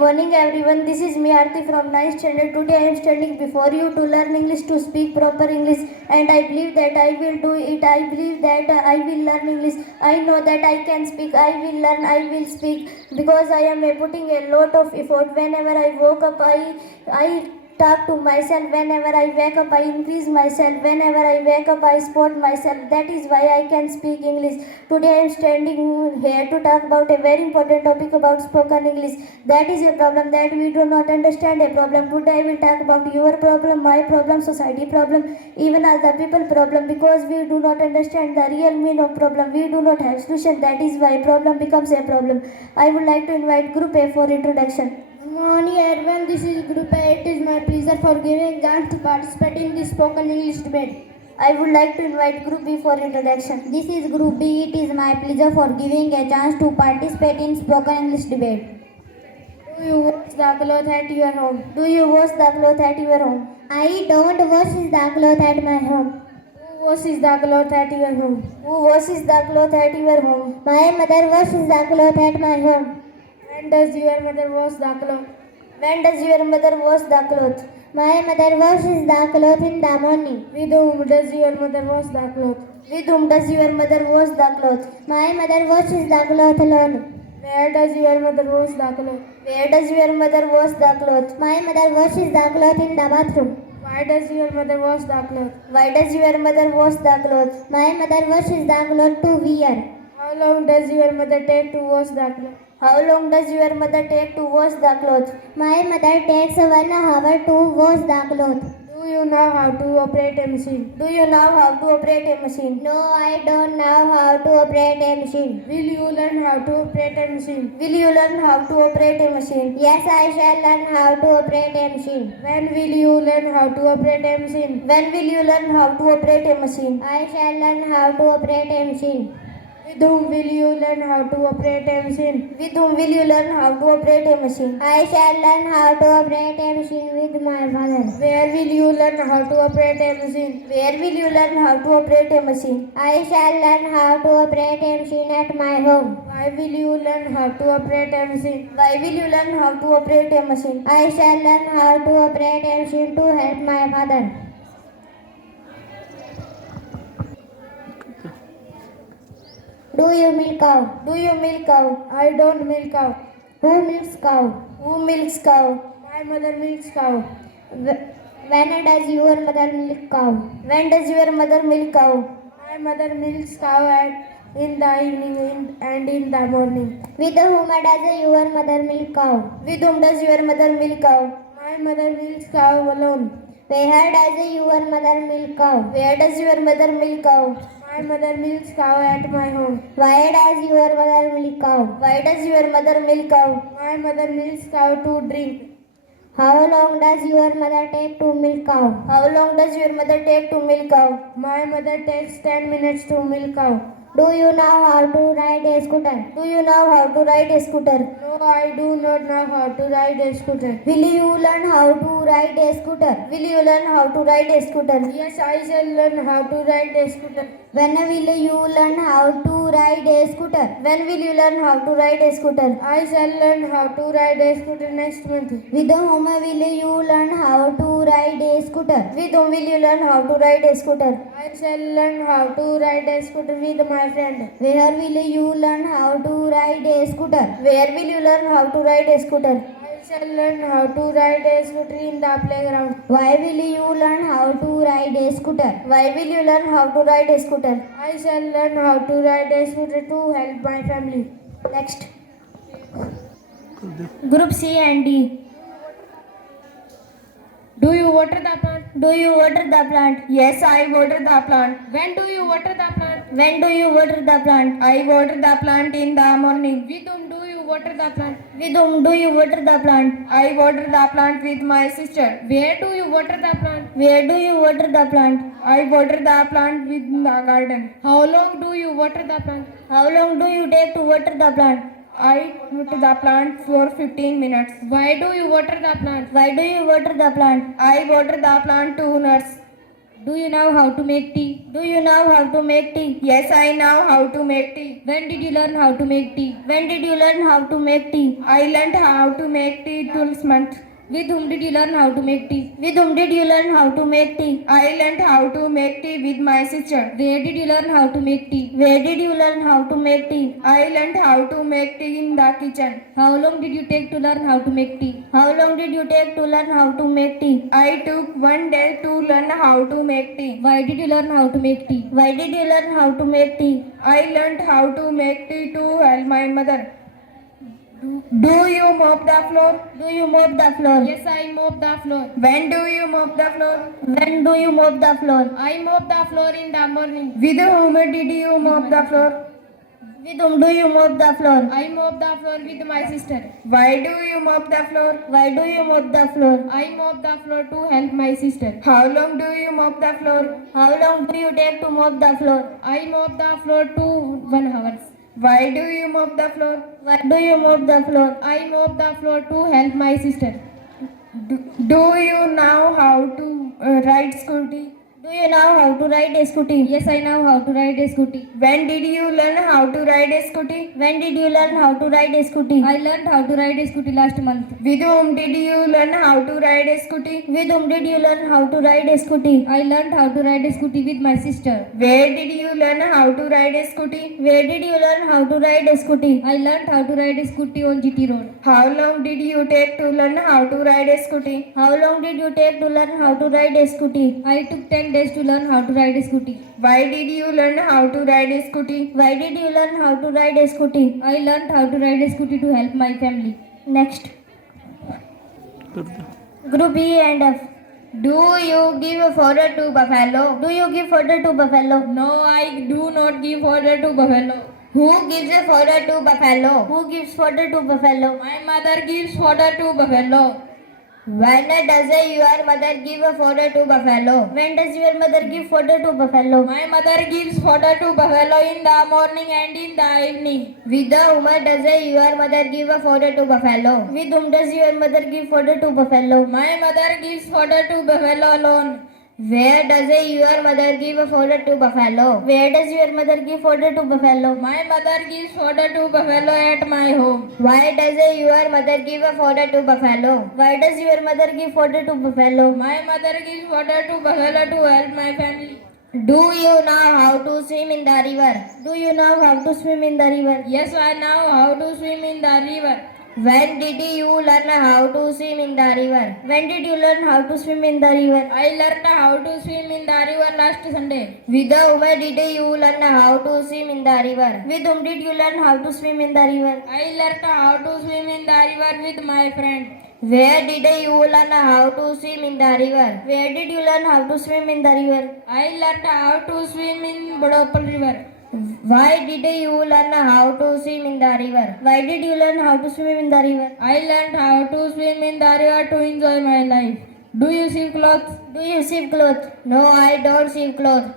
morning everyone, this is me Aarti from 9th standard. Today I am standing before you to learn English, to speak proper English, and I believe that I will do it. I believe that I will learn English. I know that I can speak, I will learn, I will speak, because I am putting a lot of effort. Whenever I woke up, I talk to myself. Whenever I wake up, I increase myself. Whenever I wake up, I support myself. That is why I can speak English. Today I am standing here to talk about a very important topic about spoken English. That is a problem that we do not understand a problem. Today I will talk about your problem, my problem, society problem, even other people problem, because we do not understand the real meaning of problem. We do not have solution. That is why problem becomes a problem. I would like to invite Group A for introduction. Good morning everyone, this is Group A. It is my pleasure for giving chance to participate in this spoken English debate. I would like to invite Group B for introduction. This is Group B. It is my pleasure for giving a chance to participate in spoken English debate. Do you wash the clothes at your home? Do you wash the clothes at your home? I don't wash the clothes at my home. Who washes the clothes at your home? Who washes the clothes at your home? My mother washes the clothes at my home. When does your mother wash the clothes? When does your mother wash the clothes? My mother washes the clothes in the morning. With whom does your mother wash the clothes? With whom does your mother wash the clothes? My mother washes the clothes alone. Where does your mother wash the clothes? Where does your mother wash the clothes? My mother washes the clothes in the bathroom. Why does your mother wash the clothes? Why does your mother wash the clothes? My mother washes the clothes to wear. How long does your mother take to wash the clothes? How long does your mother take to wash the clothes? My mother takes 1 hour to wash the clothes. Do you know how to operate a machine? Do you know how to operate a machine? No, I don't know how to operate a machine. Will you learn how to operate a machine? Will you learn how to operate a machine? Yes, I shall learn how to operate a machine. When will you learn how to operate a machine? When will you learn how to operate a machine? I shall learn how to operate a machine. With whom will you learn how to operate a machine? With whom will you learn how to operate a machine? I shall learn how to operate a machine with my father. Where will you learn how to operate a machine? Where will you learn how to operate a machine? I shall learn how to operate a machine at my home. Why will you learn how to operate a machine? Why will you learn how to operate a machine? I shall learn how to operate a machine to help my father. Do you milk cow? Do you milk cow? I don't milk cow. Who milks cow? Who milks cow? My mother milks cow. When does your mother milk cow? When does your mother milk cow? My mother milks cow in the evening and in the morning. With whom does your mother milk cow? With whom does your mother milk cow? My mother milks cow alone. Where does your mother milk cow? Where does your mother milk cow? My mother milks cow at my home. Why does your mother milk cow? Why does your mother milk cow? My mother milks cow to drink. How long does your mother take to milk cow? How long does your mother take to milk cow? My mother takes 10 minutes to milk cow. Do you know how to ride a scooter? Do you know how to ride a scooter? No, I do not know how to ride a scooter. Will you learn how to ride a scooter? Will you learn how to ride a scooter? Yes, I shall learn how to ride a scooter. When will you learn how to ride a scooter? When will you learn how to ride a scooter? I shall learn how to ride a scooter next month. With whom will you learn how to ride a scooter? With whom will you learn how to ride a scooter? I shall learn how to ride a scooter with my friend. Where will you learn how to ride a scooter? Where will you learn how to ride a scooter? I shall learn how to ride a scooter in the playground. Why will you learn how to ride a scooter? Why will you learn how to ride a scooter? I shall learn how to ride a scooter to help my family. Next. Group C and D. Do you water the plant? Do you water the plant? Yes, I water the plant. When do you water the plant? When do you water the plant? I water the plant in the morning. With whom do you water the plant? With whom do you water the plant? I water the plant with my sister. Where do you water the plant? Where do you water the plant? I water the plant with the garden. How long do you water the plant? How long do you take to water the plant? I water the plant for 15 minutes. Why do you water the plant? Why do you water the plant? I water the plant to nurse. Do you know how to make tea? Do you know how to make tea? Yes, I know how to make tea. When did you learn how to make tea? When did you learn how to make tea? I learned how to make tea last month. With whom did you learn how to make tea? With whom did you learn how to make tea? I learned how to make tea with my sister. Where did you learn how to make tea? Where did you learn how to make tea? I learned how to make tea in the kitchen. How long did you take to learn how to make tea? How long did you take to learn how to make tea? I took 1 day to learn how to make tea. Why did you learn how to make tea? Why did you learn how to make tea? I learned how to make tea to help my mother. Do you mop the floor? Do you mop the floor? Yes, I mop the floor. When do you mop the floor? When do you mop the floor? I mop the floor in the morning. With whom did you mop the floor? With whom do you mop the floor? I mop the floor with my sister. Why do you mop the floor? Why do you mop the floor? I mop the floor to help my sister. How long do you mop the floor? How long do you take to mop the floor? I mop the floor to 1 hour. Why do you mop the floor? Why do you mop the floor? I mop the floor to help my sister. Do you know how to ride scooty? Do you know how to ride a scooty? Yes, I know how to ride a scooty. When did you learn how to ride a scooty? When did you learn how to ride a scooty? I learned how to ride a scooty last month. With whom did you learn how to ride a scooty? With whom did you learn how to ride a scooty? I learned how to ride a scooty with my sister. Where did you learn how to ride a scooty? Where did you learn how to ride a scooty? I learned how to ride a scooty on GT road. How long did you take to learn how to ride a scooty? How long did you take to learn how to ride a scooty? I took 10 days to learn how to ride a scooty. Why did you learn how to ride a scooty? Why did you learn how to ride a scooty? I learned how to ride a scooty to help my family. Next. Group E and F. Do you give fodder to buffalo? Do you give fodder to buffalo? No, I do not give fodder to buffalo. Who gives a fodder to buffalo? Who gives fodder to buffalo? My mother gives fodder to buffalo. When does your mother give a fodder to buffalo? When does your mother give fodder to buffalo? My mother gives fodder to buffalo in the morning and in the evening. With whom does your mother give a fodder to buffalo? With whom does your mother give fodder to buffalo? My mother gives fodder to buffalo alone. Where does your mother give a fodder to buffalo? Where does your mother give fodder to buffalo? My mother gives fodder to buffalo at my home. Why does your mother give a fodder to buffalo? Why does your mother give fodder to buffalo? My mother gives fodder to buffalo to help my family. Do you know how to swim in the river? Do you know how to swim in the river? Yes, I know how to swim in the river. When did you learn how to swim in the river? When did you learn how to swim in the river? I learned how to swim in the river last Sunday. With whom did you learn how to swim in the river? With whom did you learn how to swim in the river? I learned how to swim in the river with my friend. Where did you learn how to swim in the river? Where did you learn how to swim in the river? I learned how to swim in Bodopal river. Why did you learn how to swim in the river? Why did you learn how to swim in the river? I learned how to swim in the river to enjoy my life. Do you sew clothes? Do you sew clothes? No, I don't sew clothes.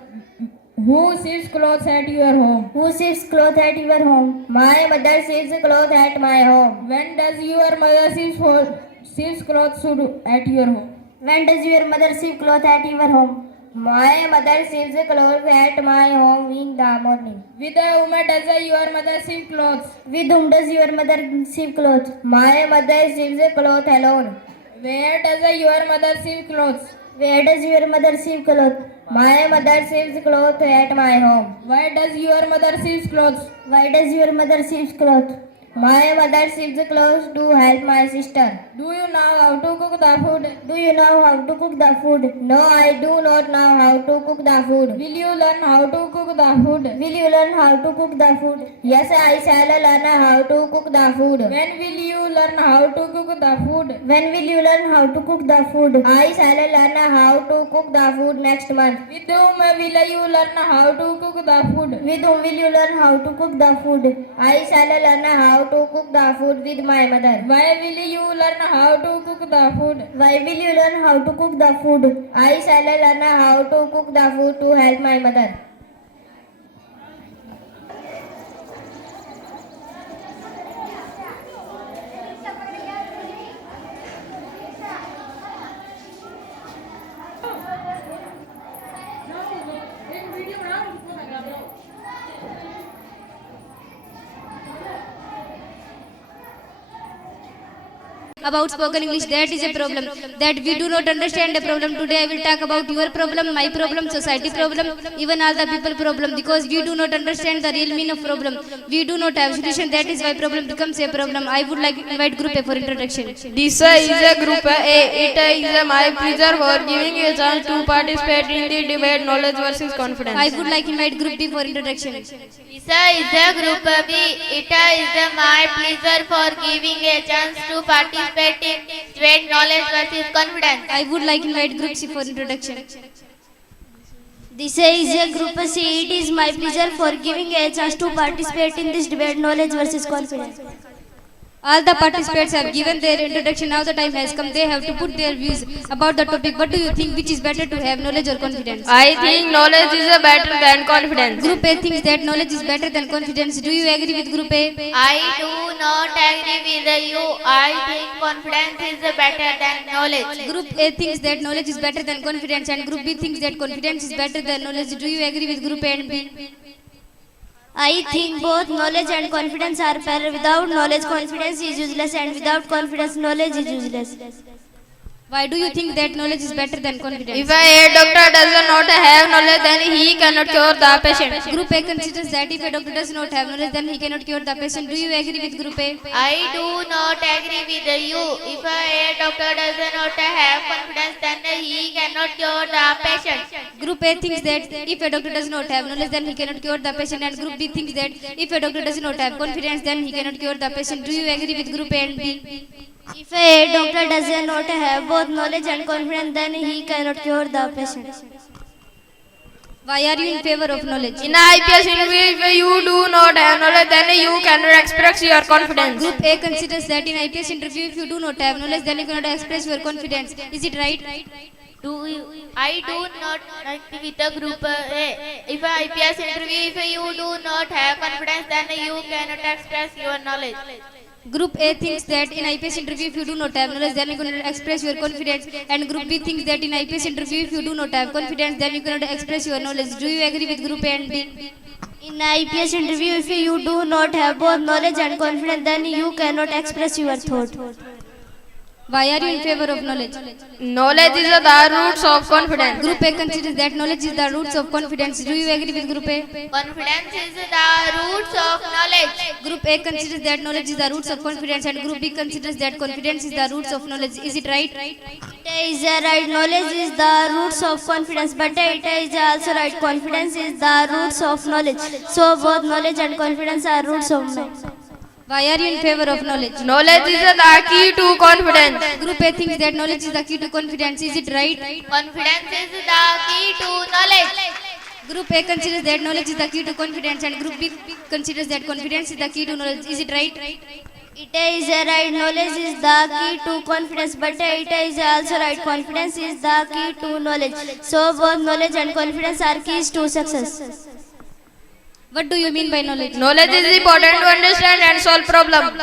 Who sews clothes at your home? Who sews clothes at your home? My mother sews clothes at my home. When does your mother sews clothes at your home? When does your mother sew clothes at your home? My mother sews clothes at my home in the morning. With whom does your mother sew clothes? With whom does your mother sew clothes? My mother sews clothes alone. Where does your mother sew clothes? Where does your mother sew clothes? My mother sews clothes at my home. Why does your mother sew clothes? Why does your mother sew clothes? My mother sews clothes to help my sister. Do you know how to cook the food? Do you know how to cook the food? No, I do not know how to cook the food. Will you learn how to cook the food? Will you learn how to cook the food? Yes, I shall learn how to cook the food. When will you learn how to cook the food? When will you learn how to cook the food? I shall learn how to cook the food next month. With whom will you learn how to cook the food? With whom will you learn how to cook the food? I shall learn how to cook the food with my mother. Why will you learn how to cook the food? Why will you learn how to cook the food? I shall learn how to cook the food to help my mother. about spoken English. That is a problem. That we do not understand the problem. Today I will talk about your problem, my problem, society problem, even all the people problem. Because we do not understand the real meaning of problem. We do not have solution. That is why problem becomes a problem. I would like to invite group A for introduction. This is a group A. It is my pleasure for giving a chance to participate in the debate knowledge versus confidence. I would like to invite group D for introduction. Lisa is the group B. It is my pleasure for giving a chance to participate in debate knowledge versus confidence. I would like to invite group C for introduction. This is a group C. It is my pleasure for giving a chance to participate in this debate knowledge versus confidence. All the participants have given their introduction. Now the time has come. They have to put their views about the topic. What do you think? Which is better to have, knowledge or confidence? I think knowledge is better than confidence. Group A thinks that knowledge is better than confidence. Do you agree with Group A? I do not agree with you. I think confidence is better than knowledge. Group A thinks that knowledge is better than confidence, and Group B thinks that confidence is better than knowledge. Do you agree with Group A and B? I think both knowledge and confidence are fair. Without knowledge, confidence is useless, and without confidence, knowledge is useless. Why do you think that knowledge is better than confidence? If a doctor does not have knowledge, then he cannot cure the patient. Group A considers that if a doctor does not have knowledge, then he cannot cure the patient. Do you agree with Group A? I do not agree with you. If a doctor does not have confidence, then he cannot cure the patient. Group A thinks that if a doctor does not have knowledge, then he cannot cure the patient, and Group B thinks that if a doctor does not have confidence, then he cannot cure the patient. Do you agree with Group A and B? If a doctor does not have both knowledge and confidence, then he cannot cure the patient. Why are you in favor of knowledge? In IPS interview, if you do not have knowledge, then you cannot express your confidence. Group A considers that in IPS interview, if you do not have knowledge, then you cannot express your confidence. Is it right? I do not agree with the group A. If a IPS interview, if you do not have confidence, then you cannot express your knowledge. Group A thinks that in IPS interview, if you do not have knowledge, then you cannot express your confidence. And Group B thinks that in IPS interview, if you do not have confidence, then you cannot express your knowledge. Do you agree with Group A and B? In IPS interview, if you do not have both knowledge and confidence, then you cannot express your thought. Why are you in favor of knowledge? Knowledge is the roots of confidence. Group A considers that knowledge is the roots of confidence. Do you agree with Group A? Confidence is the roots of knowledge. Group A considers that knowledge is the roots of confidence, and Group B considers that confidence is the roots of knowledge. Is it right? It is right. Knowledge is the roots of confidence, but it is also right. Confidence is the roots of knowledge. So both knowledge and confidence are roots of knowledge. Why are you in favor of knowledge? Knowledge is the key to confidence. Group A thinks that knowledge is the key to confidence. Is it right? Confidence is the key to knowledge. Group A considers that knowledge is the key to confidence, and Group B considers that confidence is the key to knowledge. Is it right? It is right. Knowledge is the key to confidence, but it is also right. Confidence is the key to knowledge. So both knowledge and confidence are keys to success. What do you mean by knowledge? Knowledge is important to understand and solve problem.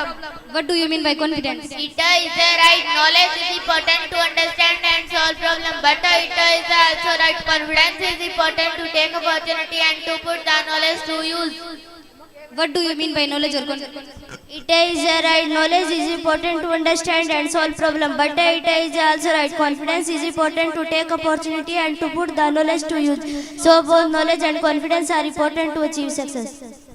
What do you mean by confidence? It is right. Knowledge is important to understand and solve problem, but it is also right. Confidence is important to take opportunity and to put the knowledge to use. What do you mean by knowledge or confidence? It is right. Knowledge is important to understand and solve problem, but it is also right. Confidence is important to take opportunity and to put the knowledge to use. So both knowledge and confidence are important to achieve success.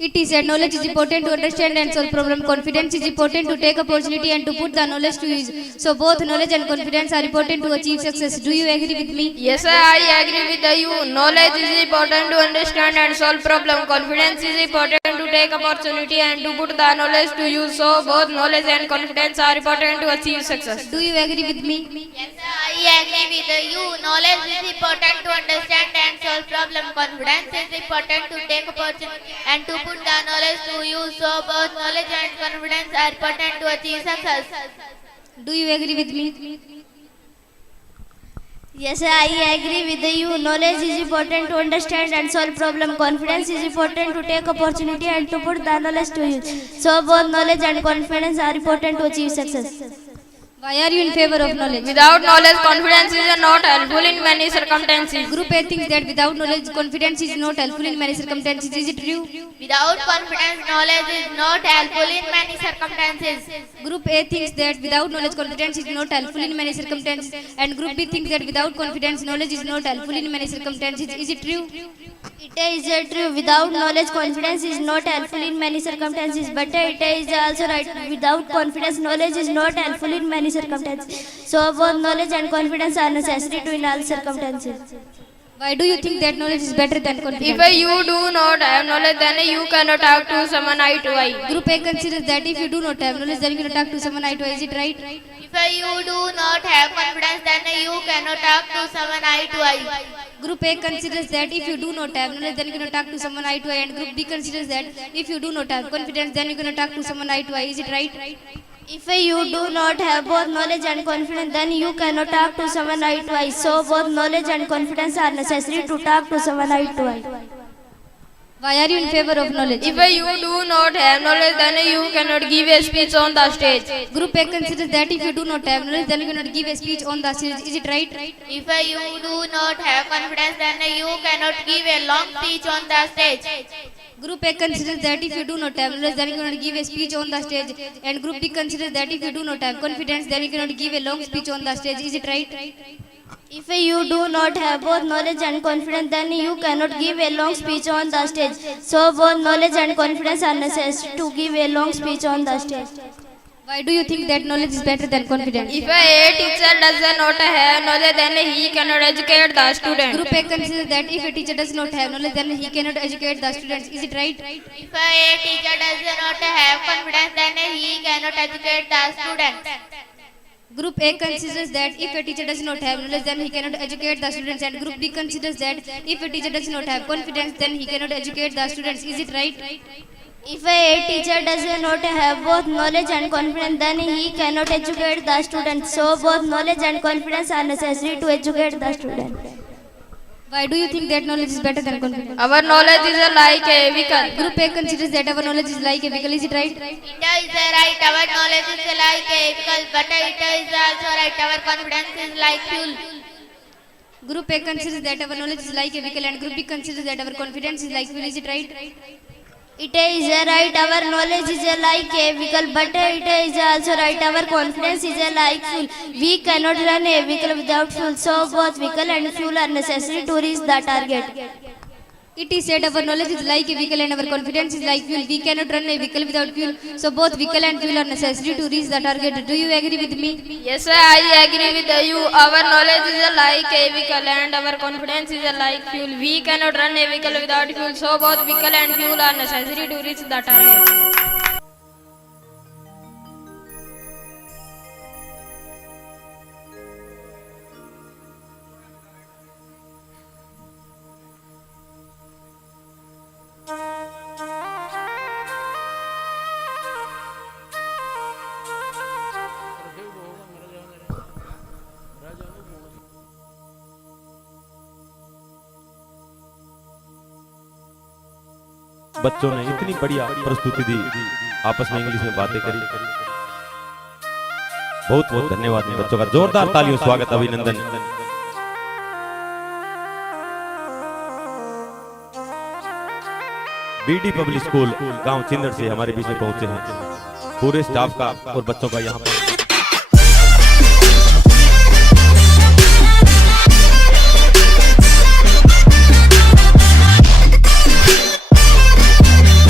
It is said knowledge is important to understand and solve problem. Confidence is important to take opportunity and to put the knowledge to use. So both knowledge and confidence are important to achieve success. Do you agree with me? Yes, I agree with you. Knowledge is important to understand and solve problem. Confidence is important to take opportunity and to put the knowledge to use. So both knowledge and confidence are important to achieve success. Do you agree with me? Yes, I agree with you. Knowledge is important to understand and solve problem. Confidence is important to take opportunity and to put the knowledge to use. So both knowledge and confidence are important to achieve success. Do you agree with me? Yes, I agree with you. Knowledge is important to understand and solve problem. Confidence is important to take opportunity and to put the knowledge to use. So both knowledge and confidence are important to achieve success. Why are you in favor of knowledge? Without knowledge, confidence is not helpful in many circumstances. Group A thinks that without knowledge, confidence is not helpful in many circumstances. Is it true? Without confidence, knowledge is not helpful in many circumstances. Group A thinks that without knowledge, confidence is not helpful in many circumstances. And Group B thinks that without confidence, knowledge is not helpful in many circumstances. Is it true? It is true. Without knowledge, confidence is not helpful in many circumstances. But it is also right. Without confidence, knowledge is not helpful in many circumstances. So both knowledge and confidence are necessary to in all circumstances. Why do you think that knowledge is better than confidence? If you do not have knowledge, then you cannot talk to someone eye to eye. Group A considers that if you do not have knowledge, then you cannot talk to someone eye to eye. Is it right? If you do not have confidence, then you cannot talk to someone eye to eye. Group A considers that if you do not have knowledge, then you cannot talk to someone eye to eye. And Group B considers that if you do not have confidence, then you cannot talk to someone eye to eye. Is it right? If you do not have both knowledge and confidence, then you cannot talk to someone eye to eye. So both knowledge and confidence are necessary to talk to someone eye to eye. Why are you in favor of knowledge? If you do not have knowledge, then you cannot give a speech on the stage. Group A considers that if you do not have knowledge, then you cannot give a speech on the stage. Is it right? If you do not have confidence, then you cannot give a long speech on the stage. Group A considers that if you do not have knowledge, then you cannot give a speech on the stage. And Group B considers that if you do not have confidence, then you cannot give a long speech on the stage. Is it right? If you do not have both knowledge and confidence, then you cannot give a long speech on the stage. So both knowledge and confidence are necessary to give a long speech on the stage. Why do you think that knowledge is better than confidence? If a teacher does not have knowledge, then he cannot educate the student. Group A considers that if a teacher does not have knowledge, then he cannot educate the students. Is it right? If a teacher does not have confidence, then he cannot educate the students. Group A considers that if a teacher does not have knowledge, then he cannot educate the students. And Group B considers that if a teacher does not have confidence, then he cannot educate the students. Is it right? If a teacher does not have both knowledge and confidence, then he cannot educate the student. So both knowledge and confidence are necessary to educate the student. Why do you think that knowledge is better than confidence? Our knowledge is like a vehicle. Group A considers that our knowledge is like a vehicle. Is it right? It is right. Our knowledge is like a vehicle, but it is also right. Our confidence is like fuel. Group A considers that our knowledge is like a vehicle, and Group B considers that our confidence is like fuel. Is it right? It is right. Our knowledge is like a vehicle, but it is also right. Our confidence is like fuel. We cannot run a vehicle without fuel. So both vehicle and fuel are necessary to reach the target. It is said our knowledge is like a vehicle and our confidence is like fuel. We cannot run a vehicle without fuel. So both vehicle and fuel are necessary to reach the target. Do you agree with me? Yes, I agree with you. Our knowledge is like a vehicle and our confidence is like fuel. We cannot run a vehicle without fuel. So both vehicle and fuel are necessary to reach the target. बच्चों ने इतनी बढ़िया प्रस्तुति दी, आपस में English में बातें करी। बहुत बहुत धन्यवाद बच्चों का, जोरदार तालियों स्वागत, अभिनंदन। बीडी पब्लिक स्कूल गांव चिंदड़ से हमारे बीच में पहुंचे हैं पूरे स्टाफ का और बच्चों का यहाँ पर